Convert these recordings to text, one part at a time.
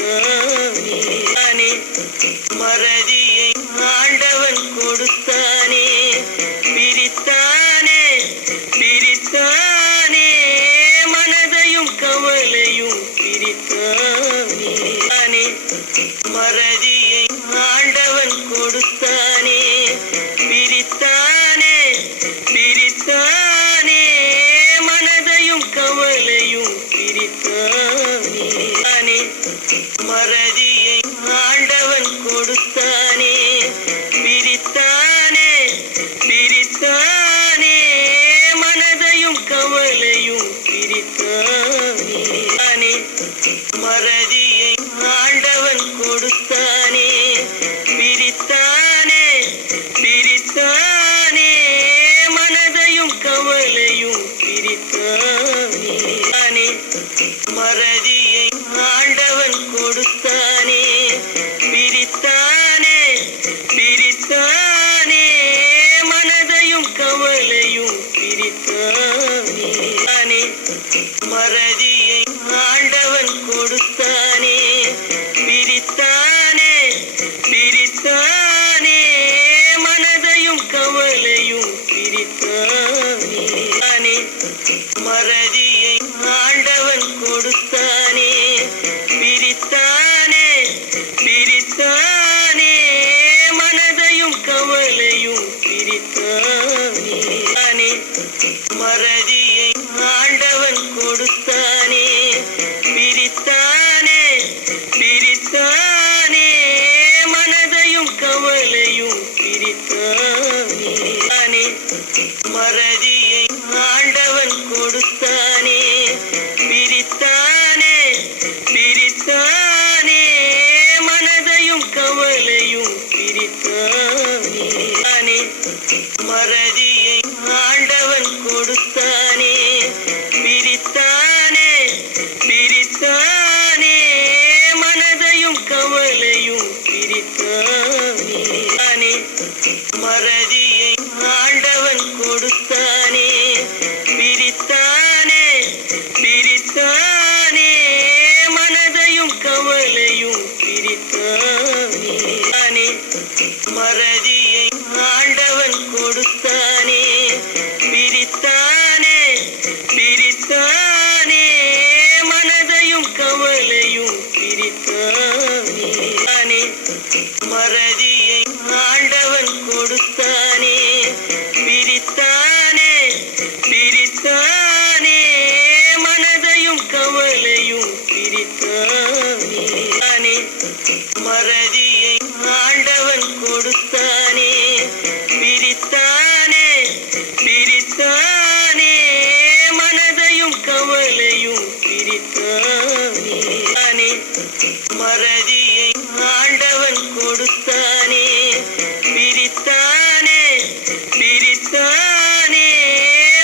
பிரித்தானே மறதியை ஆண்டவன் கொடுத்தானே பிரித்தானே பிரித்தானே மனதையும் கவலையும் பிரித்தானே மறதியை ஆண்டவன் கொடுத்தானே பிரித்தானே பிரித்தானே மனதையும் கவலையும் பிரித்தானே மறதியை ஆண்டவன் கொடுத்தானே பிரித்தானே பிரித்தானே மனதையும் கவலையும் பிரித்தானே மறதியை ஆண்டவன் கொடுத்தானே பிரித்தானே பிரித்தானே மனதையும் கவலையும் பிரித்தானே மறதியை ஆண்டவன் கொடுத்தானே பிரித்தானே பிரித்தானே மனதையும் கவலையும் பிரித்தானே மறதியை ஆண்டவன் கொடுத்தானே பிரித்தானே பிரித்தானே மனதையும் கவலையும் பிரித்தானே மறதியை ஆண்டவன் கொடுத்தானே பிரித்தானே பிரித்தானே மனதையும் கவலையும் பிரித்தானே மறதியை ஆண்டவன் கொடுத்தானே பிரித்தானே பிரித்தானே மனதையும் கவலையும் பிரித்தானே மறதியை ஆண்டவன் கொடுத்தானே பிரித்தானே பிரித்தானே மனதையும் கவலையும் பிரித்தானே மறதியை ஆண்டவன் கொடுத்தானே பிரித்தானே பிரித்தானே மனதையும் கவலையும் பிரித்தானே மறதியை ஆண்டவன் கொடுத்தானே பிரித்தானே பிரித்தானே மனதையும் கவலையும் பிரித்தானே மறதியை ஆண்டவன் கொடுத்தானே பிரித்தானே பிரித்தானே மனதையும் கவலையும் பிரித்தானே மறதியை ஆண்டவன் கொடுத்தானே பிரித்தானே பிரித்தானே மனதையும் கவலையும் பிரித்தானே மறதியை ஆண்டவன் கொடுத்தானே பிரித்தானே பிரித்தானே மனதையும் கவலையும் பிரித்தானே மறதியை ஆண்டவன் கொடுத்தானே பிரித்தானே பிரித்தானே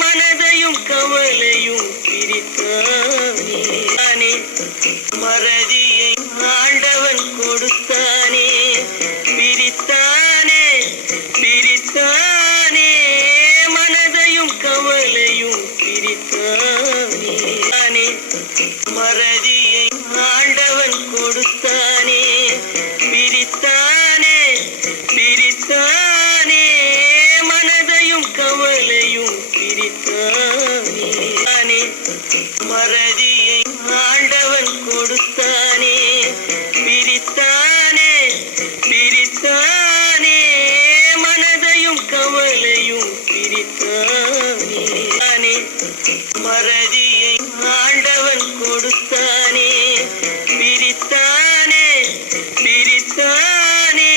மனதையும் கவலையும் பிரித்தானே மறதியை ஆண்டவன் கொடுத்தானே பிரித்தானே பிரித்தானே மனதையும் கவலையும் பிரித்தானே மறதியை ஆண்டவன் கொடுத்தானே பிரித்தானே பிரித்தானே மனதையும் கவலையும் பிரித்தானே மறதியை ஆண்டவன் கொடுத்தானே பிரித்தானே பிரித்தானே மனதையும் கவலையும் பிரித்தானே மறதியை ஆண்டவன் கொடுத்தானே பிரித்தானே பிரித்தானே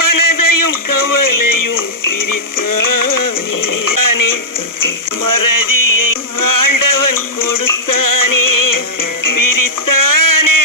மனதையும் கவலையும் பிரித்தானே மறதியை ஆண்டவன் கொடுத்தானே பிரித்தானே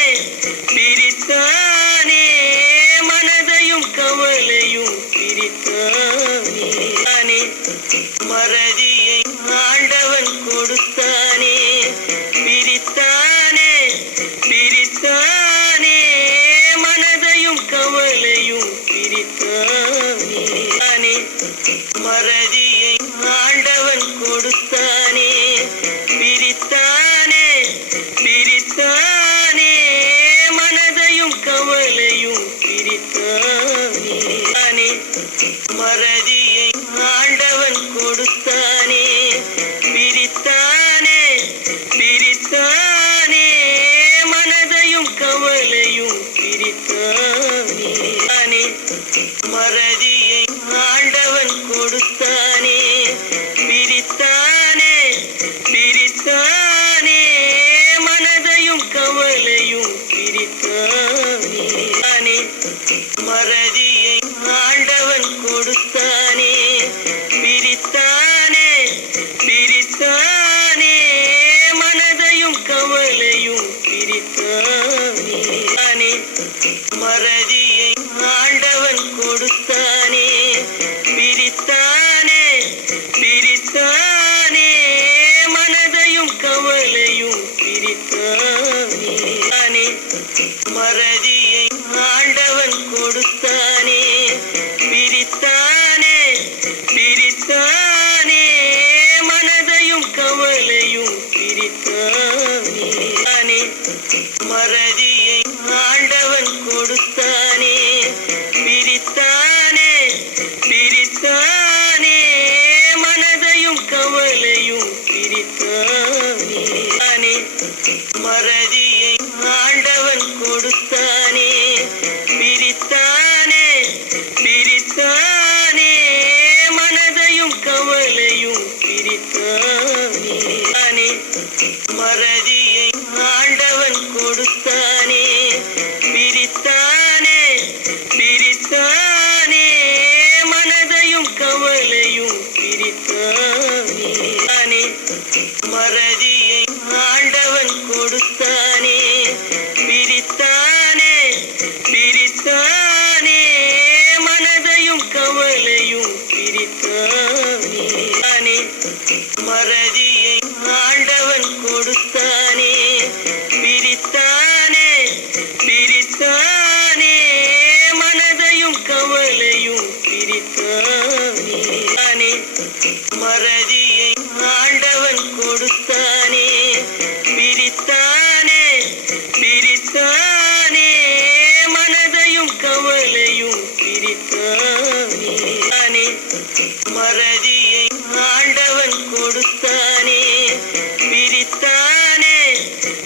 பிரித்தானே தானே மறதியை ஆண்டவன் கொடுத்தானே பிரித்தானே பிரித்தானே மனதையும் கவலையும் பிரித்தானே தானே மறதியை ஆண்டவன் கொடுத்தானே பிரித்தானே பிரித்தானே மனதையும் கவலையும் பிரித்தானே தானே மறதியை ஆண்டவன் கொடுத்தானே பிரித்தானே பிரித்தானே மனதையும் கவலையும் பிரித்தானே தானே மறதியை ஆண்டவன் கொடுத்தானே பிரித்தானே பிரித்தானே மனதையும் கவலையும் பிரித்தானே தானே மறதியை ஆண்டவன் கொடுத்தானே பிரித்தானே பிரித்தானே மனதையும் கவலையும் பிரித்தானே தானே மறதியை ஆண்டவன் கொடுத்தானே பிரித்தானே பிரித்தானே மனதையும் கவலையும் பிரித்தானே தானே மறதியை ஆண்டவன் கொடுத்தானே பிரித்தானே பிரித்தானே மனதையும் கவலையும் பிரித்தானே தானே மறதியை ஆண்டவன் கொடுத்தானே பிரித்தானே பிரித்தானே மனதையும் கவலையும் பிரித்தானே தானே மறதியை ஆண்டவன் கொடுத்தானே பிரித்தானே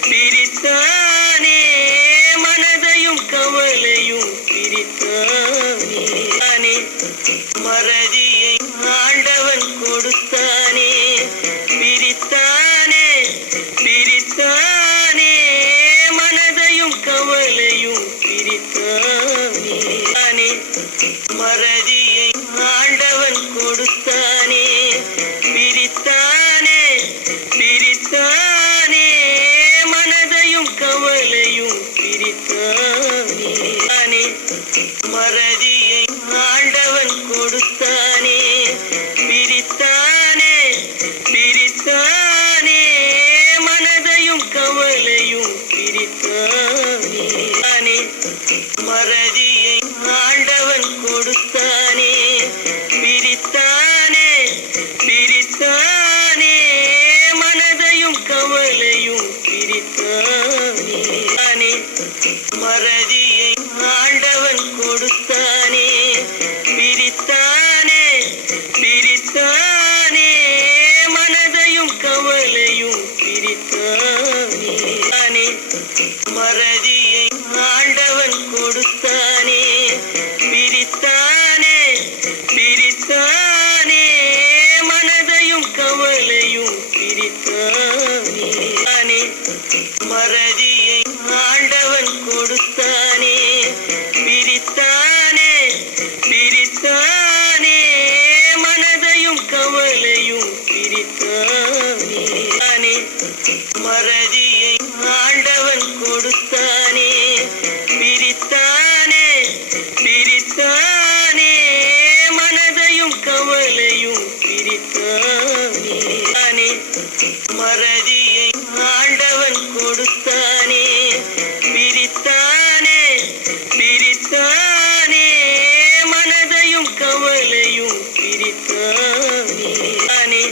பிரித்தானே மனதையும் கவலையும் பிரித்தானே தானே மறதியை ஆண்டவன் கொடுத்தானே பிரித்தானே பிரித்தானே மனதையும் கவலையும் பிரித்தானே தானே மறதியை ஆண்டவன் கொடுத்தானே பிரித்தானே பிரித்தானே மனதையும் கவலையும் பிரித்தானே தானே மறதியை ஆண்டவன் கொடுத்தானே பிரித்தானே பிரித்தானே மனதையும் கவலையும் பிரித்தானே தானே மறதியை ஆண்டவன் கொடுத்தானே பிரித்தானே பிரித்தானே மனதையும் கவலையும் பிரித்தானே தானே மறதியை ஆண்டவன் கொடுத்தானே பிரித்தானே பிரித்தானே மனதையும் கவலையும் பிரித்தானே தானே மறதியை ஆண்டவன் கொடுத்தானே பிரித்தானே பிரித்தானே மனதையும் கவலையும் பிரித்தானே தானே மறதியை ஆண்டவன் கொடுத்தானே பிரித்தானே பிரித்தானே மனதையும் கவலையும் பிரித்தானே தானே மறதியை ஆண்டவன் கொடுத்தானே பிரித்தானே பிரித்தானே மனதையும் கவலையும் பிரித்தானே தானே மறதியை ஆண்டவன் கொடுத்தானே பிரித்தானே பிரித்தானே மனதையும் கவலையும் பிரித்தானே தானே